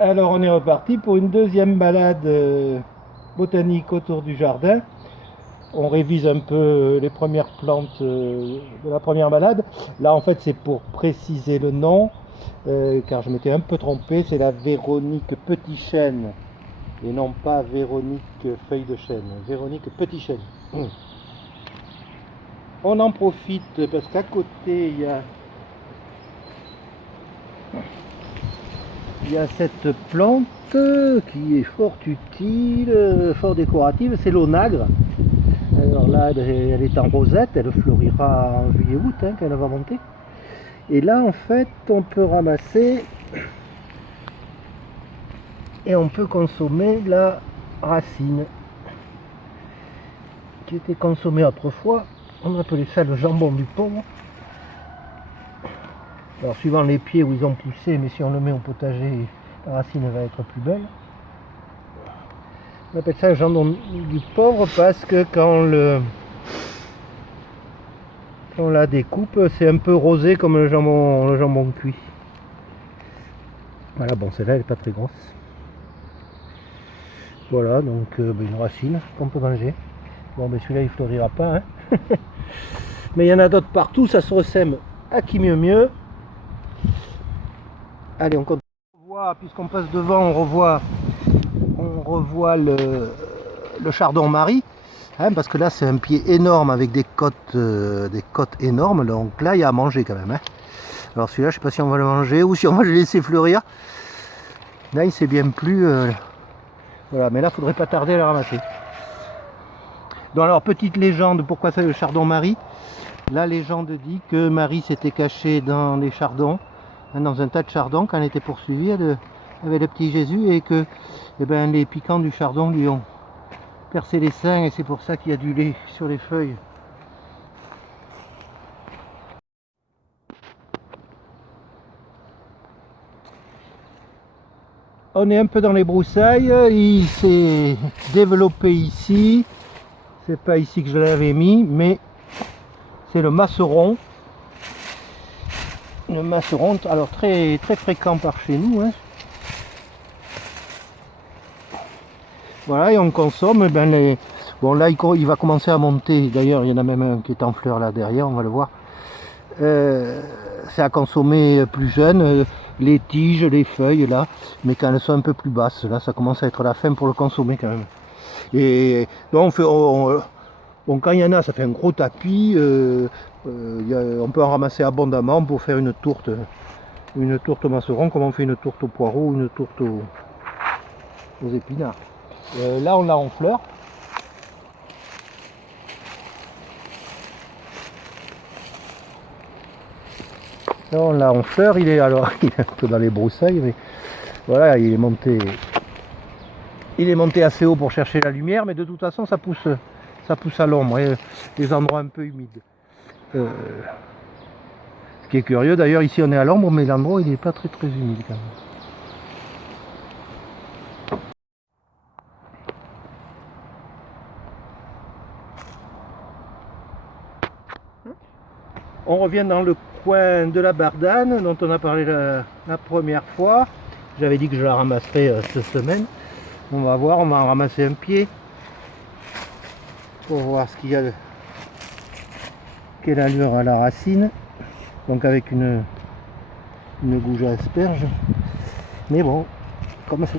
Alors on est reparti pour une deuxième balade botanique autour du jardin. On révise un peu les premières plantes de la première balade. Là en fait c'est pour préciser le nom, car je m'étais un peu trompé, c'est la Véronique Petit Chêne et non pas Véronique Feuille de Chêne, Véronique Petit Chêne. On en profite parce qu'à côté il y a cette plante qui est fort utile, fort décorative, c'est l'onagre. Alors là, elle est en rosette, elle florira en juillet-août hein, quand elle va monter. Et là, en fait, on peut ramasser et on peut consommer la racine qui était consommée autrefois. On appelait ça le jambon du pauvre. Alors, suivant les pieds où ils ont poussé, mais si on le met au potager, la racine va être plus belle. On appelle ça le jambon du pauvre parce que quand on la découpe, c'est un peu rosé comme le jambon cuit. Voilà, bon, celle-là, elle n'est pas très grosse. Voilà, donc une racine qu'on peut manger. Bon, mais celui-là, il ne fleurira pas. Hein. Mais il y en a d'autres partout, ça se ressème à qui mieux mieux. Allez, on continue. Puisqu'on passe devant, on revoit le chardon-marie. Hein, parce que là, c'est un pied énorme avec des côtes énormes. Donc là, il y a à manger quand même. Hein. Alors celui-là, je ne sais pas si on va le manger ou si on va le laisser fleurir. Là, il s'est bien plu. Voilà, mais là, il ne faudrait pas tarder à le ramasser. Donc alors, petite légende, pourquoi ça le chardon-marie? La légende dit que Marie s'était cachée dans les chardons, hein, dans un tas de chardons, quand elle était poursuivie avec le petit Jésus, et que les piquants du chardon lui ont percé les seins, et c'est pour ça qu'il y a du lait sur les feuilles. On est un peu dans les broussailles, il s'est développé ici, c'est pas ici que je l'avais mis, mais c'est le masseron. Le masseron, alors très fréquent par chez nous. Hein. Voilà, et on consomme, bon là il va commencer à monter, d'ailleurs il y en a même un qui est en fleur là derrière, on va le voir. C'est à consommer plus jeune, les tiges, les feuilles là, mais quand elles sont un peu plus basses, là ça commence à être la fin pour le consommer quand même. Et donc quand il y en a, ça fait un gros tapis, on peut en ramasser abondamment pour faire une tourte au masseron, comme on fait une tourte au poireau ou une tourte aux épinards. Là on l'a en fleur. Là on l'a en fleur, il est un peu dans les broussailles, mais voilà, il est monté assez haut pour chercher la lumière, mais de toute façon ça pousse à l'ombre, les endroits un peu humides. Ce qui est curieux, d'ailleurs ici on est à l'ombre, mais l'endroit il n'est pas très humide quand même. On revient dans le coin de la bardane dont on a parlé la première fois. J'avais dit que je la ramasserais cette semaine. On va voir, on va en ramasser un pied pour voir ce qu'il y a, quelle allure à la racine. Donc avec une gouge à asperge. Mais bon, comme c'est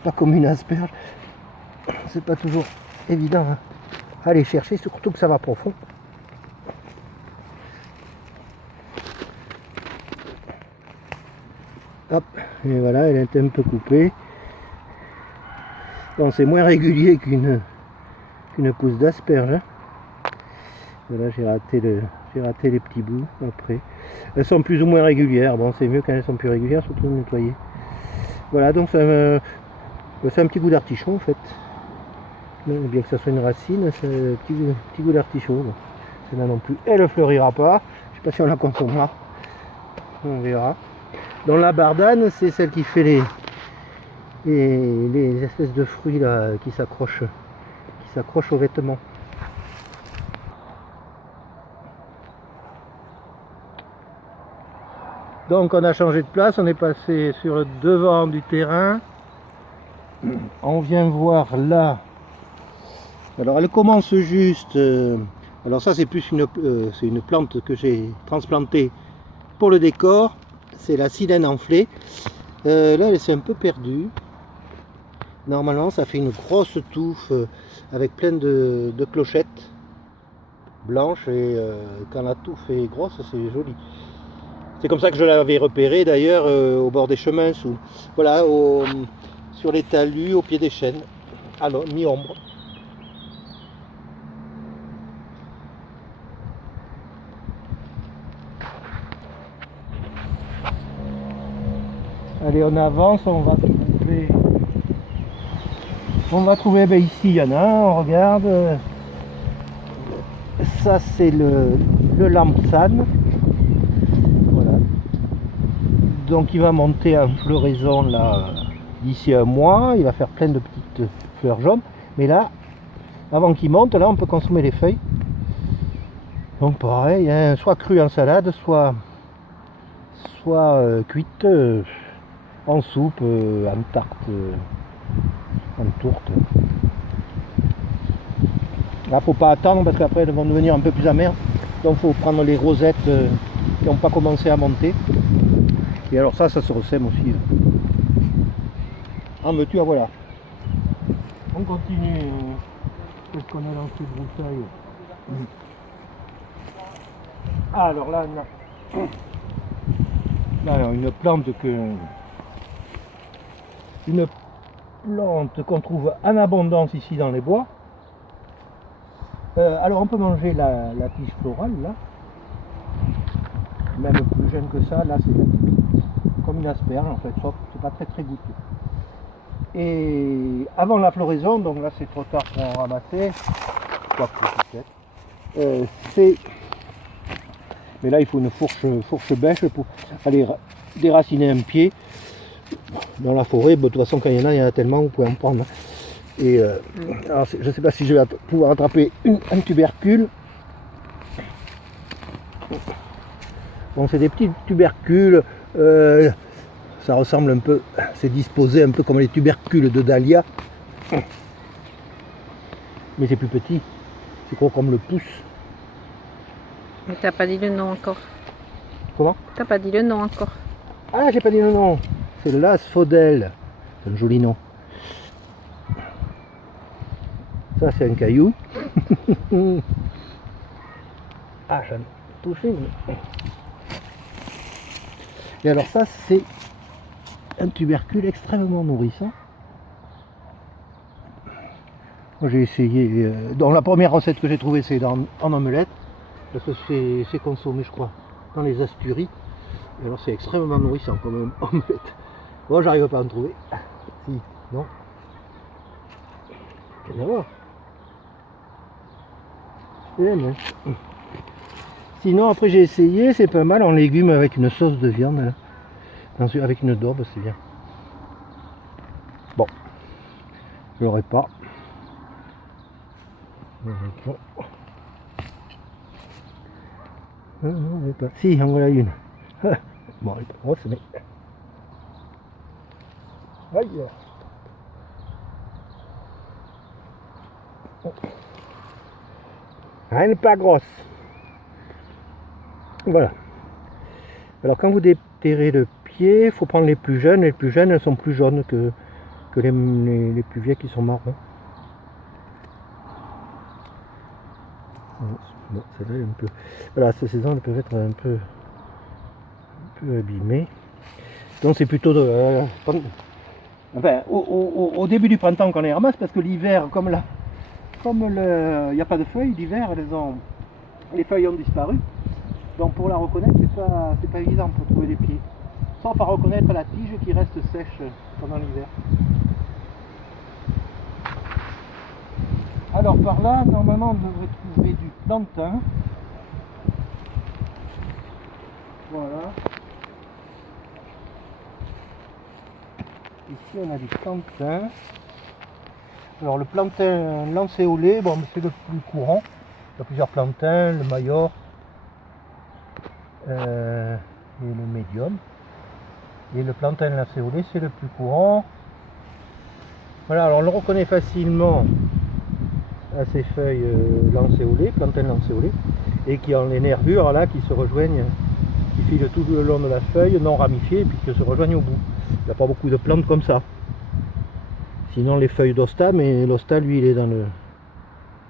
pas comme une asperge, c'est pas toujours évident hein, à aller chercher, surtout que ça va profond. Hop, et voilà, elle est un peu coupée. Bon, c'est moins régulier qu'une pousse d'asperge. Hein. Voilà, j'ai raté les petits bouts après. Elles sont plus ou moins régulières. Bon, c'est mieux quand elles sont plus régulières, surtout de nettoyer. Voilà, donc c'est un petit goût d'artichaut en fait. Bien que ça soit une racine, c'est un petit goût d'artichaut. Celle-là non plus, elle ne fleurira pas. Je sais pas si on la consommera. On verra. Dans la bardane, c'est celle qui fait les espèces de fruits là qui s'accrochent aux vêtements. Donc on a changé de place, on est passé sur le devant du terrain. On vient voir là. Alors elle commence juste. Alors ça c'est plus une plante que j'ai transplantée pour le décor. C'est la silène enflée. Là elle s'est un peu perdue. Normalement ça fait une grosse touffe avec plein de clochettes blanches et quand la touffe est grosse c'est joli. C'est comme ça que je l'avais repéré d'ailleurs au bord des chemins, voilà, sur les talus, au pied des chênes, à mi-ombre. Allez, on avance, on va trouver, ben ici il y en a un, on regarde. Ça c'est le lampsan. Voilà. Donc il va monter en floraison là d'ici un mois, il va faire plein de petites fleurs jaunes. Mais là, avant qu'il monte, là on peut consommer les feuilles. Donc pareil, hein, soit cru en salade, soit cuite en soupe, en tarte, en tourte. Là faut pas attendre parce qu'après elles vont devenir un peu plus amères. Donc faut prendre les rosettes qui n'ont pas commencé à monter. Et alors ça se ressème aussi. Ah mais tu vois, voilà. On continue. Qu'est-ce qu'on a lancé de broussailles. Ah alors là, une plante qu'on trouve en abondance ici dans les bois. Alors on peut manger la tige florale là, même plus jeune que ça, là c'est comme une asperge en fait, sauf que c'est pas très goûteux. Et avant la floraison, donc là c'est trop tard pour en ramasser, mais là il faut une fourche bêche pour aller déraciner un pied. Dans la forêt, de toute façon quand il y en a tellement, vous pouvez en prendre. Et alors, je ne sais pas si je vais pouvoir attraper un tubercule. Bon, c'est des petits tubercules, ça ressemble un peu, c'est disposé un peu comme les tubercules de dahlia, mais c'est plus petit, c'est gros comme le pouce. Mais t'as pas dit le nom encore. Comment? T'as pas dit le nom encore. Ah, j'ai pas dit le nom, c'est l'asphodèle, c'est un joli nom. Ça c'est un caillou. Ah, j'en ai touché. Mais... Et alors ça c'est un tubercule extrêmement nourrissant. Moi j'ai essayé, dans la première recette que j'ai trouvée c'est en omelette, parce que c'est consommé je crois dans les Asturies. Et alors c'est extrêmement nourrissant comme omelette. Moi j'arrive pas à en trouver. Si, non. Viens voir. Sinon après j'ai essayé, c'est pas mal en légumes avec une sauce de viande là. Avec une daube c'est bien. Bon, je l'aurai pas. Si, en voilà une. Bon, elle est pas grosse mais. Aïe. Elle n'est pas grosse. Voilà. Alors quand vous déterrez le pied, il faut prendre les plus jeunes. Les plus jeunes, elles sont plus jaunes que les plus vieilles qui sont marrons. Bon, celle-là est un peu... Voilà, ces saisons elles peuvent être un peu abîmées. Donc c'est plutôt enfin, au début du printemps qu'on les ramasse, parce que l'hiver, comme il n'y a pas de feuilles, l'hiver, les feuilles ont disparu. Donc pour la reconnaître, c'est pas évident pour trouver des pieds. Sauf à reconnaître la tige qui reste sèche pendant l'hiver. Alors par là, normalement on devrait trouver du plantain. Voilà. Ici on a du plantain. Alors le plantain lancéolé, bon c'est le plus courant. Il y a plusieurs plantains, le Mayor. et le médium. Et le plantain lancéolé, c'est le plus courant. Voilà, alors on le reconnaît facilement à ces feuilles lancéolées, plantain lancéolé, et qui ont les nervures là qui se rejoignent, qui filent tout le long de la feuille, non ramifiées, et puis qui se rejoignent au bout. Il n'y a pas beaucoup de plantes comme ça. Sinon les feuilles d'hosta, mais l'hosta lui il est dans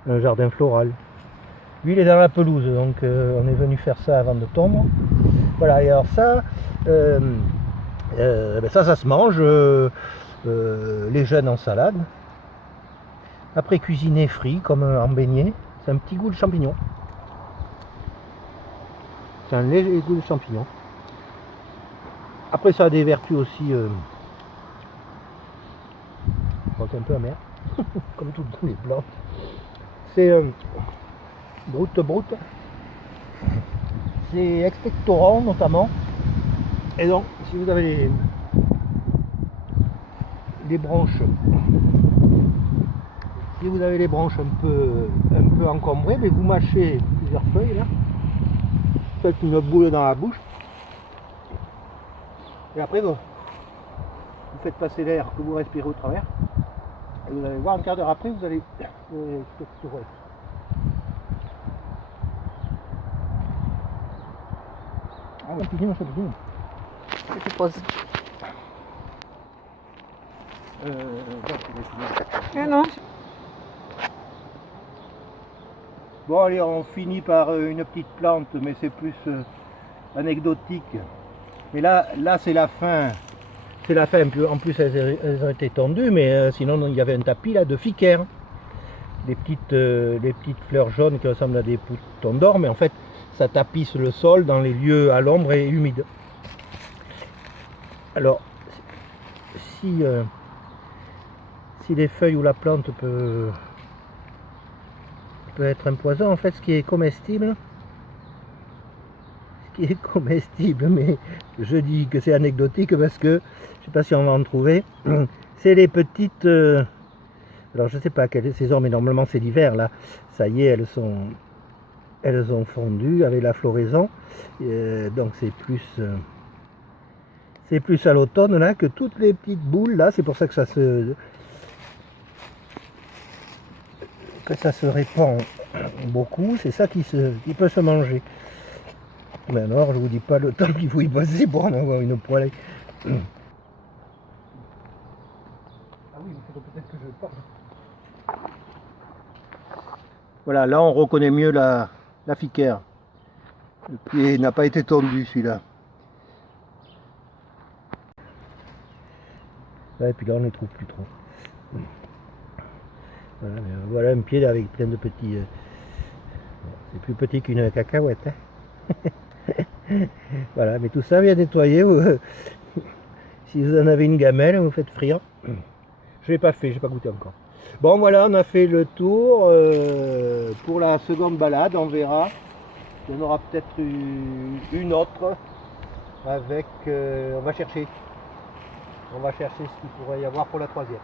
le jardin floral. Lui il est dans la pelouse, donc on est venu faire ça avant de tomber. Voilà, et alors ça, ça se mange, les jeunes en salade. Après cuisiné frit comme en beignet, c'est un petit goût de champignon. C'est un léger goût de champignon. Après ça a des vertus aussi, c'est un peu amer, comme toutes les plantes. C'est broute. C'est expectorant notamment. Et donc si vous avez les branches, si vous avez les branches un peu encombrées, mais vous mâchez plusieurs feuilles là, faites une boule dans la bouche, et après vous faites passer l'air que vous respirez au travers, et vous allez voir un quart d'heure après, vous allez s'ouvrir. Ah oui, champignon. Je te pose. Ah non. Bon allez, on finit par une petite plante, mais c'est plus anecdotique. Mais là c'est la fin. C'est la fin. En plus elles ont été tendues, mais sinon il y avait un tapis là de ficaire. Des petites fleurs jaunes qui ressemblent à des boutons d'or, mais en fait ça tapisse le sol dans les lieux à l'ombre et humides. Alors si les feuilles ou la plante peut être un poison, en fait ce qui est comestible, mais je dis que c'est anecdotique parce que je sais pas si on va en trouver, c'est les petites, alors je sais pas quelle saison, mais normalement c'est l'hiver là, ça y est, elles ont fondu avec la floraison, donc c'est plus à l'automne là que toutes les petites boules là, c'est pour ça que ça se répand beaucoup, c'est ça qui peut se manger. Mais alors je vous dis pas le temps qu'il faut y passer pour en avoir une poêlée. Ah oui, il faudrait peut-être que je parle. Voilà, là on reconnaît mieux la ficaire. Le pied n'a pas été tondu celui-là. Et puis là on ne les trouve plus trop. Voilà un pied avec plein de petits... c'est plus petit qu'une cacahuète. Hein. Voilà, mais tout ça bien nettoyé. Si vous en avez une gamelle, vous faites frire. Je l'ai pas fait, j'ai pas goûté encore. Bon voilà, on a fait le tour. Pour la seconde balade, on verra. Il y en aura peut-être une autre avec... on va chercher ce qu'il pourrait y avoir pour la troisième.